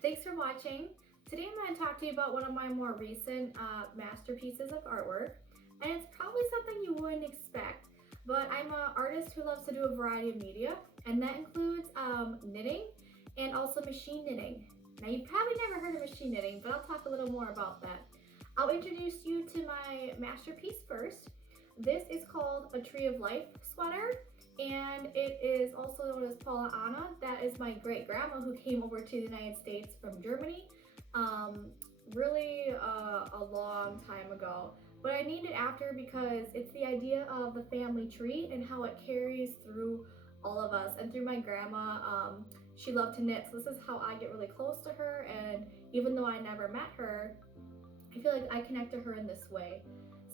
Thanks for watching. Today I'm going to talk to you about one of my more recent masterpieces of artwork, and it's probably something you wouldn't expect, but I'm an artist who loves to do a variety of media, and that includes knitting and also machine knitting. Now you've probably never heard of machine knitting, but I'll talk a little more about that. I'll introduce you to my masterpiece first. This is called a Tree of Life sweater, and it is also known as Paula. That is my great grandma who came over to the United States from Germany really a long time ago. But I named it after because it's the idea of the family tree and how it carries through all of us. And through my grandma, she loved to knit, so this is how I get really close to her. And even though I never met her, I feel like I connect to her in this way.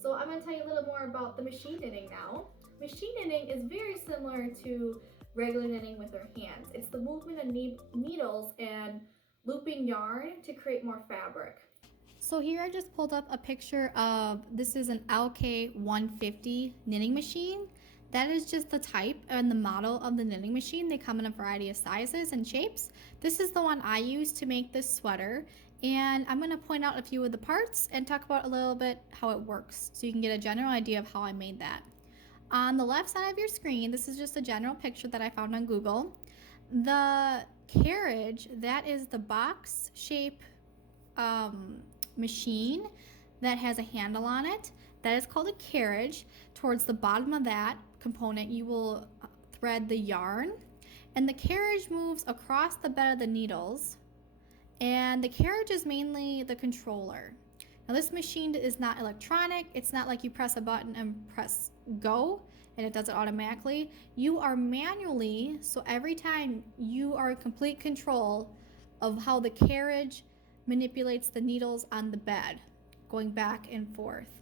So I'm going to tell you a little more about the machine knitting now. Machine knitting is very similar to regular knitting with our hands. It's the movement of needles and looping yarn to create more fabric. So here I just pulled up a picture of, this is an LK150 knitting machine. That is just the type and the model of the knitting machine. They come in a variety of sizes and shapes. This is the one I use to make this sweater. And I'm gonna point out a few of the parts and talk about a little bit how it works so you can get a general idea of how I made that. On the left side of your screen, this is just a general picture that I found on Google. The carriage, that is the box shape machine that has a handle on it. That is called a carriage. Towards the bottom of that component, you will thread the yarn, and the carriage moves across the bed of the needles, and the carriage is mainly the controller. Now this machine is not electronic. It's not like you press a button and press go and it does it automatically. You are manually, so every time you are in complete control of how the carriage manipulates the needles on the bed, going back and forth.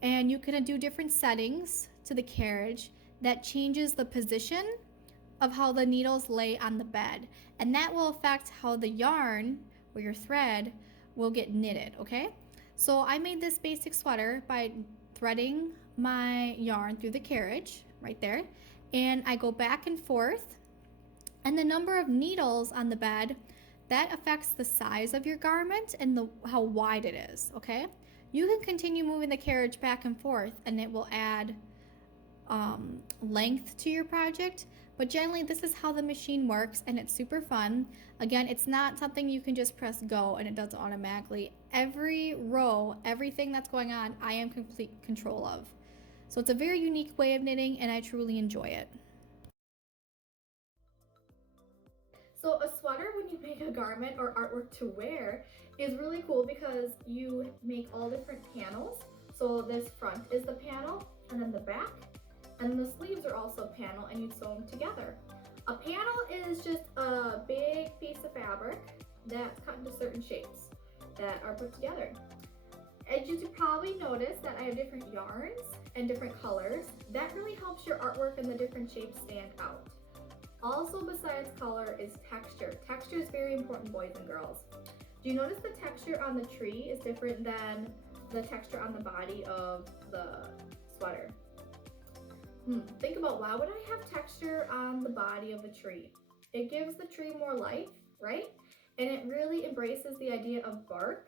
And you can do different settings to the carriage that changes the position of how the needles lay on the bed. And that will affect how the yarn or your thread will get knitted, okay? So I made this basic sweater by threading my yarn through the carriage right there, and I go back and forth, and the number of needles on the bed, that affects the size of your garment and how wide it is, okay? You can continue moving the carriage back and forth and it will add length to your project, but generally this is how the machine works, and it's super fun. Again, it's not something you can just press go and it does it automatically. Every row, everything that's going on, I am complete control of. So it's a very unique way of knitting and I truly enjoy it. So a sweater, when you make a garment or artwork to wear, is really cool because you make all different panels. So this front is the panel, and then the back, and the sleeves are also a panel, and you sew them together. A panel is just a big piece of fabric that's cut into certain shapes that are put together. As you probably noticed that I have different yarns and different colors. That really helps your artwork and the different shapes stand out. Also, besides color, is texture. Texture is very important, boys and girls. Do you notice the texture on the tree is different than the texture on the body of the sweater? Think about, why would I have texture on the body of the tree? It gives the tree more life, right? And it really embraces the idea of bark,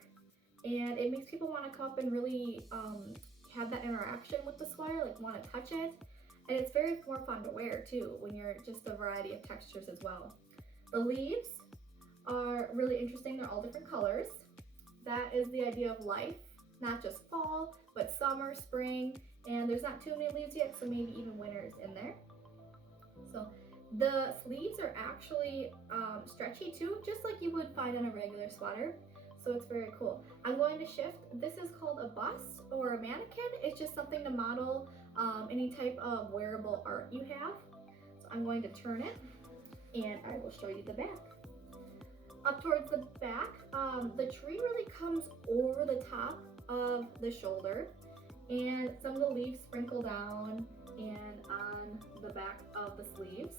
and it makes people want to come up and really have that interaction with the sweater, like want to touch it. And it's very more fun to wear too when you're just a variety of textures as well. The leaves are really interesting. They're all different colors. That is the idea of life, not just fall, but summer, spring, and there's not too many leaves yet, so maybe even winter's in there. So the sleeves are actually stretchy too, just like you would find on a regular sweater. So it's very cool. I'm going to shift. This is called a bust or a mannequin. It's just something to model any type of wearable art you have. So I'm going to turn it and I will show you the back. Up towards the back, the tree really comes over the top of the shoulder, and some of the leaves sprinkle down and on the back of the sleeves.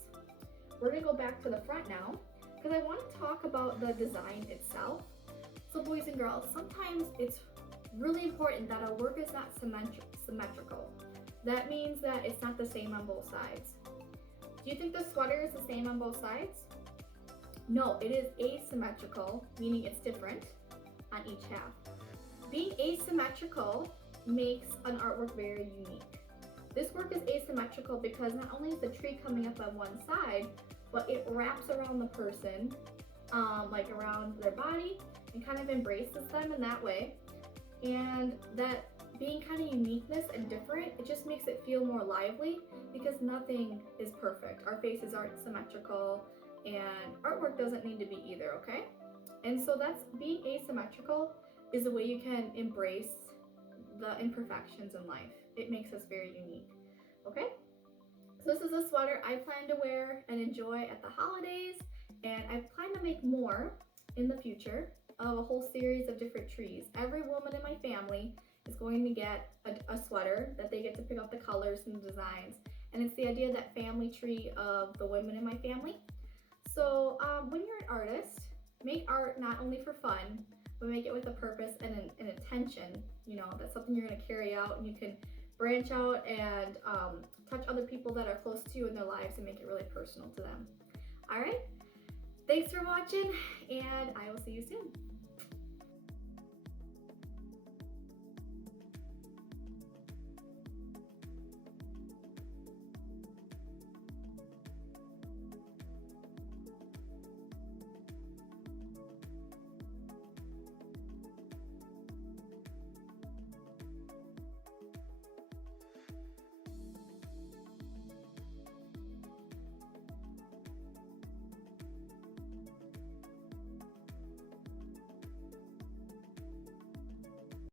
We're gonna go back to the front now because I want to talk about the design itself. So boys and girls, sometimes it's really important that our work is not symmetrical. That means that it's not the same on both sides. Do you think the sweater is the same on both sides? No, it is asymmetrical, meaning it's different on each half. Being asymmetrical makes an artwork very unique. This work is asymmetrical because not only is the tree coming up on one side, but it wraps around the person, like around their body, and kind of embraces them in that way. And that being kind of uniqueness and different, it just makes it feel more lively because nothing is perfect. Our faces aren't symmetrical, and artwork doesn't need to be either, okay? And so that's being asymmetrical is a way you can embrace the imperfections in life. It makes us very unique, okay? So this is a sweater I plan to wear and enjoy at the holidays, and I plan to make more in the future of a whole series of different trees. Every woman in my family is going to get a sweater that they get to pick out the colors and the designs, and it's the idea of that family tree of the women in my family. So when you're an artist, make art not only for fun, but make it with a purpose and an intention. You know, that's something you're going to carry out, and you can branch out and touch other people that are close to you in their lives and make it really personal to them. All right, thanks for watching, and I will see you soon.